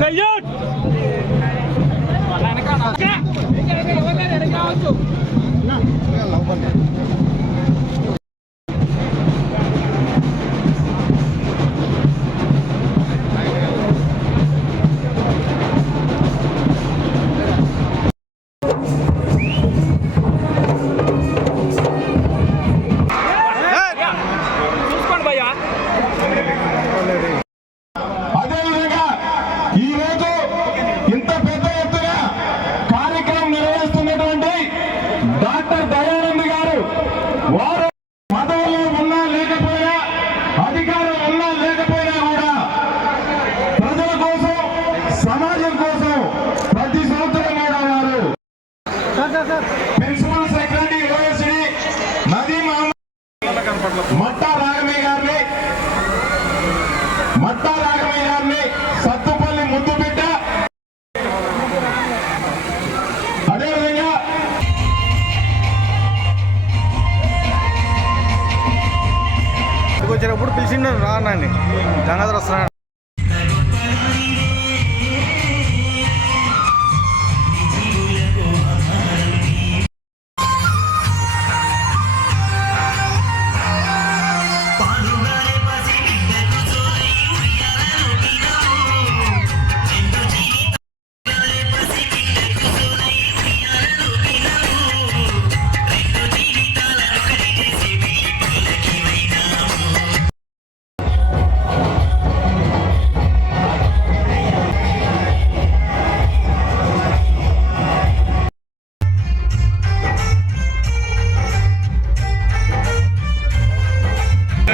సయ్యద్ আপনার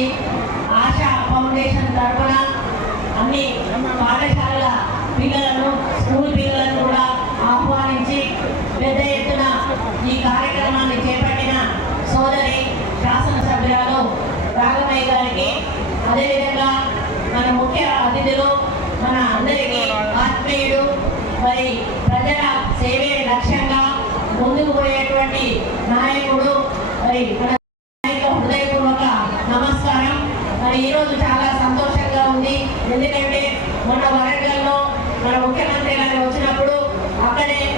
ఉంది ఆశ ఫౌండేషన్ తరఫున అన్ని పాఠశాలల పిల్లలను స్కూల్ పిల్లలను కూడా ఆహ్వానించి పెద్ద ఎత్తున ఈ కార్యక్రమాన్ని చేపట్టిన సోదరి శాసనసభ్యురాలు రాఘమయ్య గారికి. అదేవిధంగా మన ముఖ్య అతిథులు మన అందరికీ ఆత్మీయుడు మరి ప్రజల సేవే లక్ష్యంగా ముందుకు పోయేటువంటి నాయకుడు మరి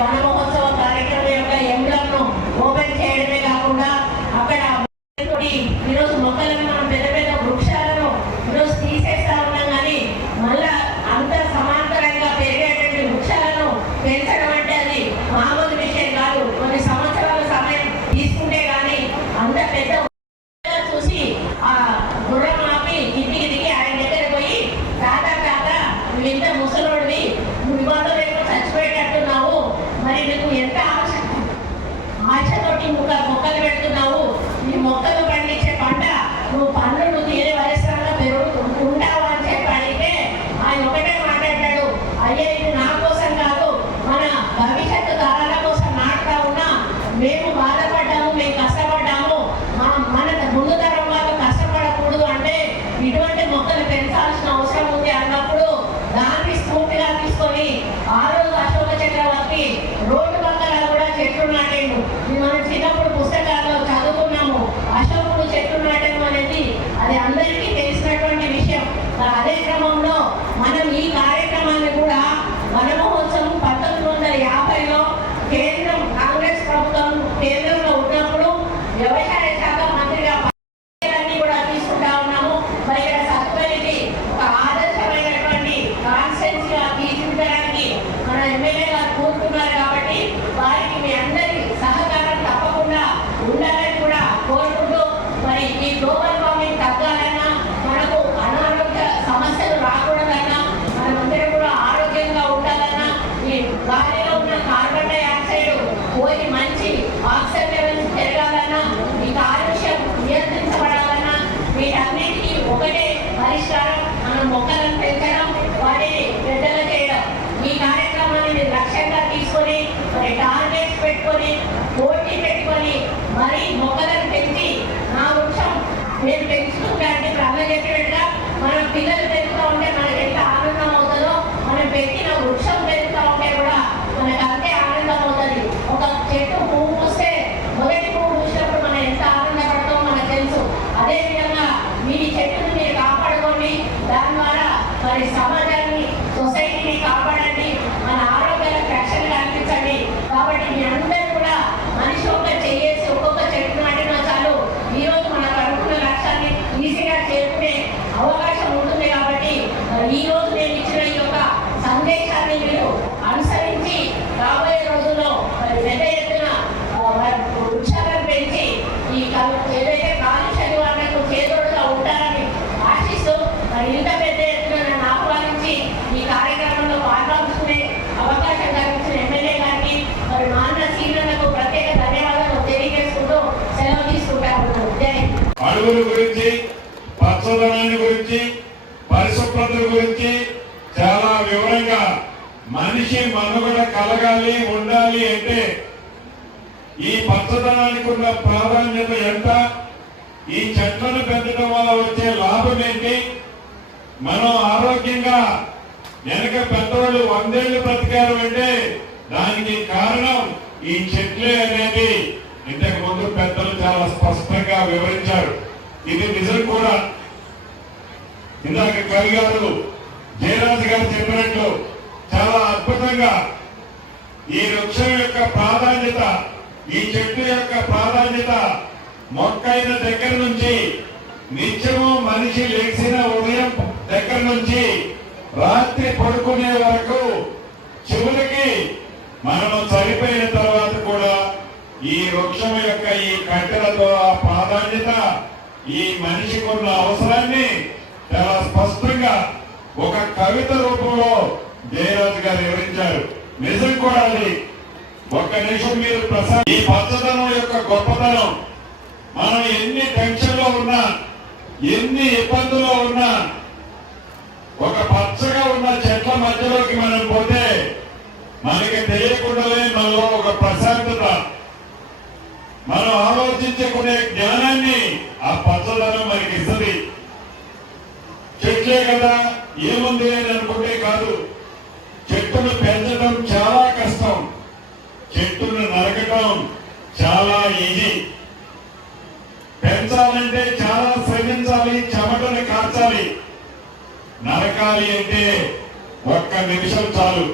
কর্মমহোৎসব ดี๋ยวไป లక్ష్యంగా తీసుకొని ఒక టార్గెట్ పెట్టుకొని పోటీ పెట్టుకొని మరీ మొక్కలను పెంచి నా వృక్షం నేను పెంచుకుంటే అంటే ప్రజలు చెప్పినట్టుగా మన పిల్లలు పెరుగుతూ ఉంటే మనకి ఎంత ఆనందం అవుతుందో మనం పెట్టిన వృక్షం పెరుగుతూ ఉంటే కూడా మనకు అంతే ఆనందం అవుతుంది. ఒక చెట్టు Okay. పచ్చదనానికి ఉన్న ప్రాధాన్యత ఎంత? ఈ చెట్లను పెంచడం వల్ల వచ్చే లాభం ఏంటి? మనం ఆరోగ్యంగా వెనక పెద్దవాళ్ళు వందేళ్ళు బ్రతికారు అంటే దానికి కారణం ఈ చెట్లే అనేది. ఇంతకు ముందు పెద్దలు చాలా స్పష్టంగా వివరించారు. ఇది నిజం కూడా. ఇందాక కవి గారు జయరాజు గారు చెప్పినట్లు చాలా అద్భుతంగా ఈ వృక్షం యొక్క ప్రాధాన్యత ఈ చెట్టు యొక్క ప్రాధాన్యత మొక్కైన దగ్గర నుంచి నిత్యము మనిషి లేచిన ఉదయం దగ్గర నుంచి రాత్రి పడుకునే వరకు చివరికి మనము చనిపోయిన తర్వాత కూడా ఈ వృక్షం యొక్క ఈ కట్టెలతో ఆ ప్రాధాన్యత ఈ మనిషికి ఉన్న అవసరాన్ని చాలా స్పష్టంగా ఒక కవిత రూపంలో జయరాజు గారు వివరించారు. నిజం కూడా అది. ఒక్క నిమిషం మీరు ప్రసాద్ ఈ పచ్చదనం యొక్క గొప్పతనం. మనం ఎన్ని టెన్షన్లో ఉన్నా ఎన్ని ఇబ్బందుల్లో ఉన్నా ఒక పచ్చగా ఉన్న చెట్ల మధ్యలోకి మనం పోతే మనకి తెలియకుండానే మనలో ఒక ప్రశాంతత. మనం ఆలోచించుకునే జ్ఞానాన్ని ఆ పచ్చదనం మనకి ఇస్తుంది. చెట్లే కదా ఏముంది అని అనుకుంటున్నాం నరకాలి అంటే ఒక్క నిమిషం చాలు.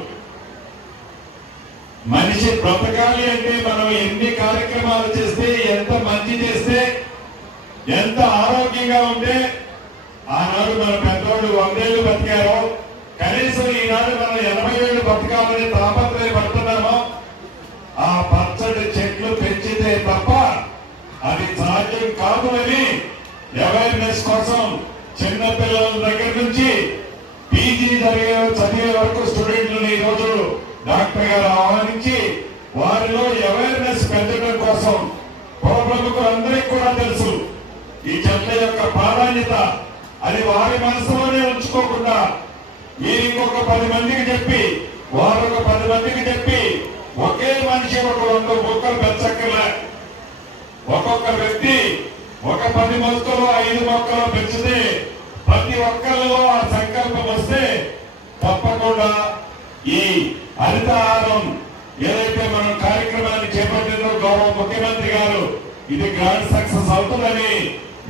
మనిషి బ్రతకాలి అంటే మనం ఎన్ని కార్యక్రమాలు చేస్తే ఎంత మంచి చేస్తే ఎంత ఆరోగ్యంగా ఉంటే ఆనాడు మన పెద్దోళ్ళు వందేళ్ళు బతికారు కనీసం ఈనాడు మనం ఎనభై ఏళ్ళు బతకాలని తాపత్రయపడుతున్నామో ఆ పచ్చడి చెట్లు పెంచితే తప్ప అది సాధ్యం కాదు అని అవేర్నెస్ కోసం చిన్న పిల్లల దగ్గర నుంచి పీజీ జరిగే చదివే వరకు స్టూడెంట్లను ఈ రోజు డాక్టర్ గారు ఆహ్వానించి వారిలో అవేర్నెస్ పెంచడం కోసం పుర ప్రముఖులందరికీ కూడా తెలుసు. ఈ చెట్ల యొక్క ప్రాధాన్యత అది వారి మనసులోనే ఉంచుకోకుండా మీరు ఇంకొక పది మందికి చెప్పి వారు ఒక పది మందికి చెప్పి ఒకే మనిషి ఒక రెండు మొక్కలు పెంచక్కర్లే. ఒక్కొక్క వ్యక్తి ఒక పది మొక్కలు ఐదు మొక్కలు పెంచితే ప్రతి ఒక్కరిలో ఆ సంకల్పం వస్తే తప్పకుండా ఈ హరితహారం ఏదైతే మనం కార్యక్రమాన్ని చేపట్టిందో గౌరవ ముఖ్యమంత్రి గారు ఇది గ్రాండ్ సక్సెస్ అవుతుందని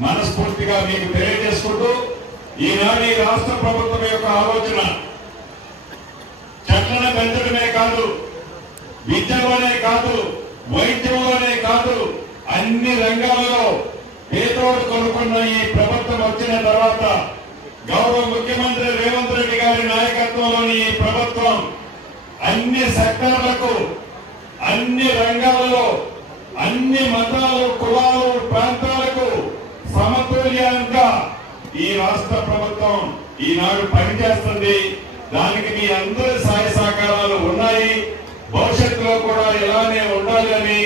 మనస్ఫూర్తిగా మీకు తెలియజేసుకుంటూ ఈనాడు ఈ రాష్ట్ర ప్రభుత్వం యొక్క ఆలోచన చెట్లను పెంచడమే కాదు విద్యలోనే కాదు వైద్యంలోనే కాదు అన్ని రంగాలలో పేదోడు కొనుక్కున్న ఈ ప్రభుత్వం వచ్చిన తర్వాత గౌరవ ముఖ్యమంత్రి రేవంత్ రెడ్డి గారి నాయకత్వంలోని ఈ ప్రభుత్వం అన్ని సెక్టర్లకు అన్ని రంగాలలో అన్ని మతాలు కులాలు ప్రాంతాలకు సమతుల్యంగా ఈ రాష్ట్ర ప్రభుత్వం ఈనాడు పనిచేస్తుంది. దానికి మీ అందరి సహాయ సహకారాలు ఉన్నాయి. భవిష్యత్తులో కూడా ఇలానే ఉండాలి అని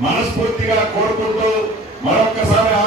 మనస్ఫూర్తిగా కోరుకుంటూ మరొక్కసారి ఆ